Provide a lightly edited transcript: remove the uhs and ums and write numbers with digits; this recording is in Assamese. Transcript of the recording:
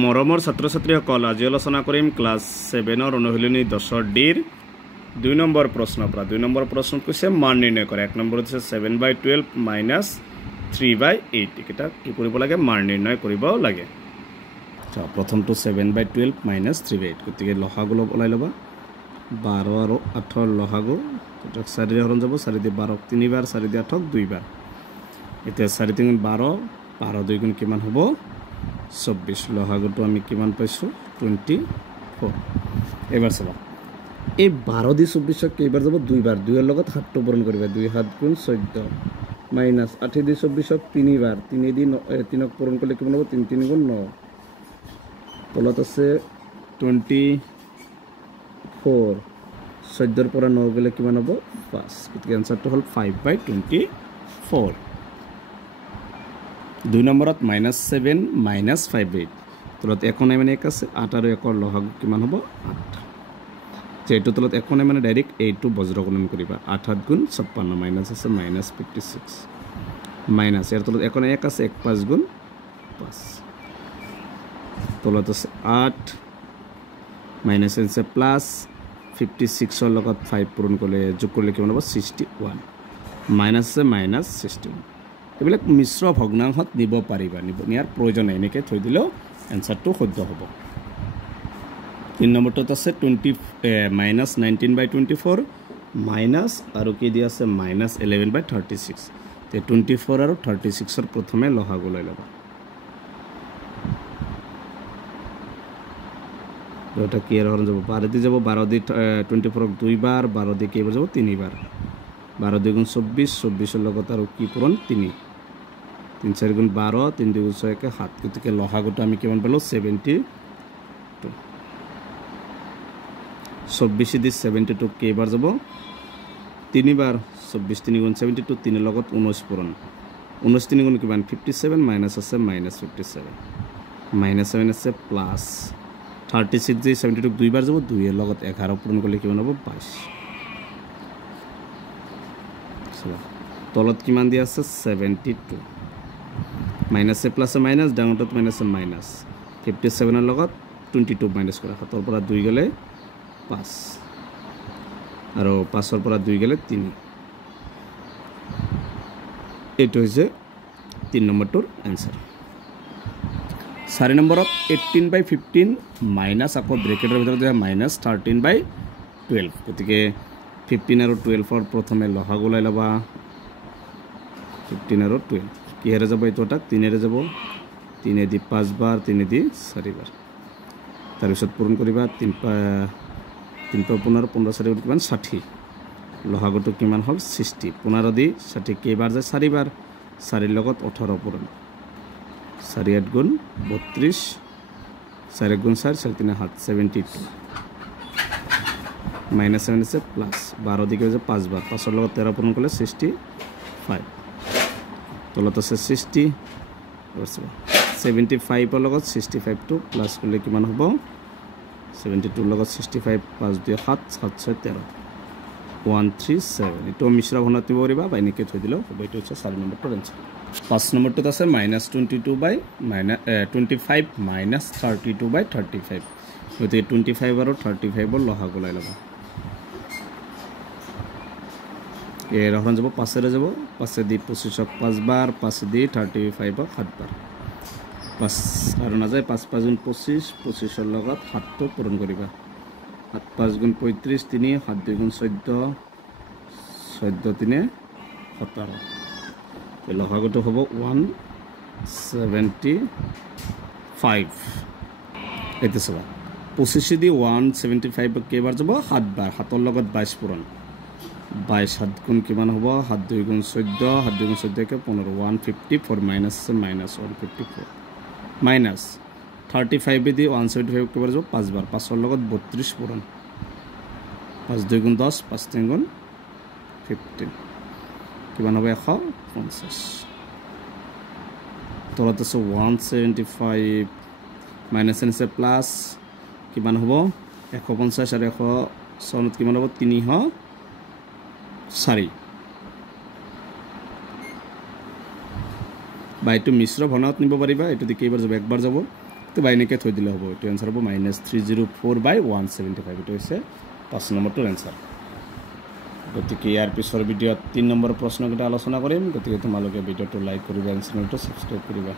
মৰমৰ ছাত্ৰ ছাত্ৰীসকল আজি আলোচনা কৰিম ক্লাছ 7ৰ অনুশীলনী 10ৰ ডিৰ 2 নম্বৰ প্ৰশ্নৰ পৰা 2 নম্বৰ প্ৰশ্ন কৈছে মান নিৰ্ণয় কৰা 1 নম্বৰত আছে 7/12 - 3/8 এটা কি কৰিব লাগে মান নিৰ্ণয় কৰিব লাগে প্ৰথমটো 7/12 - 3/8 গতিকে লসাগু ওলাই লবা 12 আৰু 8ৰ লসাগু এটা 4 দিয়ে হৰণ যাব 4 দিয়ে 12 তিনিবাৰ 4 দিয়ে 8 দুইবাৰ এতিয়া 4 × 3 = 12 12 2 গুণ কিমান হ'ব 24 লহাগুটো আমি কিমান পাইছো 24 এবাৰ চাবা এই 12 দি 24 কেইবাৰ যাব দুইবাৰ 2 এৰ লগত 7 টো পূৰণ কৰিবা 2 7 গুণ 14 মাইনাস 8 দি 24 তিনিবাৰ 3 দি 3 ক পূৰণ কৰিলে কিমান হ'ব 3 3 গুণ 9 তলত আছে 24 14 পৰা 9 গলে কিমান হ'ব 5 গতিকে আনসাৰটো হ'ল 5/24 2 নম্বৰত -7 - 5/8 তলত একোনে মানে এক আছে 8 আৰু 1ৰ লসাগু কিমান হ'ব 8 যেটো তলত একোনে মানে ডাইৰেক্ট 8 টো বজ্ৰকলন কৰিবা 8 7 গুণ 56 মাইনাস আছে -56 মাইনাস এর তলত একোনে 1 আছে 1 5 গুণ 5 তলত আছে 8 মাইনাস আছে প্লাস 56 ৰ লগত 5 পূৰণ কৰিলে যোগ কৰিলে কিমান হ'ব 61 মাইনাস আছে -61 এবিলাক মিশ্ৰ ভগ্নাংশত নিব পাৰিবা নিয়াৰ প্ৰয়োজন নাই এনেকৈ থৈ দিলেও এনসাৰটো শুদ্ধ হ'ব 3 নম্বৰটোত আছে -19/24 মাইনাস আৰু কি দিয়া আছে -11/36 তে 24 আৰু 36 ৰ প্ৰথমে লসাগু লৈ লবা দুটা কি এৰ হৰণ যাব 12 দি যাব 12 দি 24 ক দুইবাৰ 12 দি কেইবাৰ যাব তিনিবাৰ 12 2 গুণ 24 24 ৰ লগত আৰু কি পূৰণ 3 3 4 গুণ 12 3 2 গুণ 6 7 গতিকে লসাগুটো আমি কিমান পালো 72 24 দি 72 কেইবাৰ যাব তিনিবাৰ 24 3 গুণ 72 3 ৰ লগত 19 পূৰণ 19 3 গুণ কিমান 57 মাইনাস আছে -57 -7 আছে প্লাস 36 দি 72 দুইবাৰ যাব 2 এৰ লগত 11 পূৰণ কৰিলে কিমান হ'ব 22 তলত কিমান দিয়া আছে 72 মাইনাস প্লাস মাইনাস ডাঙৰটোত মাইনাস 57 এৰ লগত 22 মাইনাস কৰা 7 ৰ পৰা 2 গলে 5 আৰু 5 ৰ পৰা 2 গলে 3 এটো হৈছে 3 নম্বৰটোৰ आंसर 4 নম্বৰত 18/15 মাইনাস আকৌ ব্ৰেকেটৰ ভিতৰত দিয়া -13/12 গতিকে 15 আৰু 12 ৰ প্ৰথমে লসাগু লৈ লবা 15 আৰু 12 কি হেৰে যাব এটোটা 3 এৰে যাব 3 দি 5 বাৰ 3 দি 4 বাৰ তাৰ পিছত পূৰণ কৰিবা 3 15 15 4 কিমান 60 লসাগুটো কিমান হ'ল 60 15 দি 60 কেইবাৰ যায় 4 বাৰ 4 ৰ লগত 18 পূৰণ 4 8 গুণ 32 4 গুণ 4 4 3 7 72 -7 আছে প্লাস 12 দিকে যে 5 বাৰ 5 ৰ লগত 13 পূৰণ কৰিলে 65 তলত আছে 60 75 ৰ লগত 65 টো প্লাস কৰিলে কিমান হ'ব 72 ৰ লগত 65 5 2 7 7 6 13 137 এটো মিশ্ৰ ঘনত্ব দিব পাৰিবা বা এনেকৈ থৈ দিলেও হ'ব এটো হচ্ছে 4 নম্বৰটোৰ आंसर 5 নম্বৰটোত আছে -22/25 -32/35 গতিকে 25 আৰু 35 ৰ লসাগু লৈ লবা এর হরণ যাব 5 এর যাব 5 দি 25 ক 5 বার 5 দি 35 ক 7 বার 5 আর না যায় 5 5 গুণ 25 25 এর লগত 7 টো পূরণ করিবা 7 5 গুণ 35 3 7 2 গুণ 14 14 3 17 এই লসাগুটো হ'ব 175 এতে সবা 25 দি 175 কেইবাৰ যাব 7 বাৰ 7 ৰ লগত 22 পূৰণ 22 7 গুণ কিমান হ'ব 7 2 গুণ 14 7 2 গুণ 14 কে 15 154 মাইনাস 154 মাইনাস 35 দি 175 কেইবাৰ যাব 5 বাৰ 5 ৰ লগত 32 পূৰণ 5 2 গুণ 10 5 3 গুণ 15 কিমান হ'ব 150 তলত আছে 175 মাইনাস আছে প্লাস কিমান হ'ব 150 আৰু 100 কিমান হ'ব 304 বা এইটো মিশ্ৰ ঘনত নিব পাৰিবা এইটো দি কেইবাৰ যাব একবাৰ যাব তো বা এনেকৈ থৈ দিলে হ'ব এইটো এনসাৰ হ'ব -304/175 এইটো হৈছে 5 নম্বৰটোৰ এনসাৰ গতিকে ইয়াৰ পিছৰ ভিডিঅ'ত 3 নম্বৰ প্ৰশ্নকেইটা আলোচনা কৰিম গতিকে তোমালোকে ভিডিঅ'টো লাইক কৰিবা চেনেলটো সাবস্ক্ৰাইব কৰিবা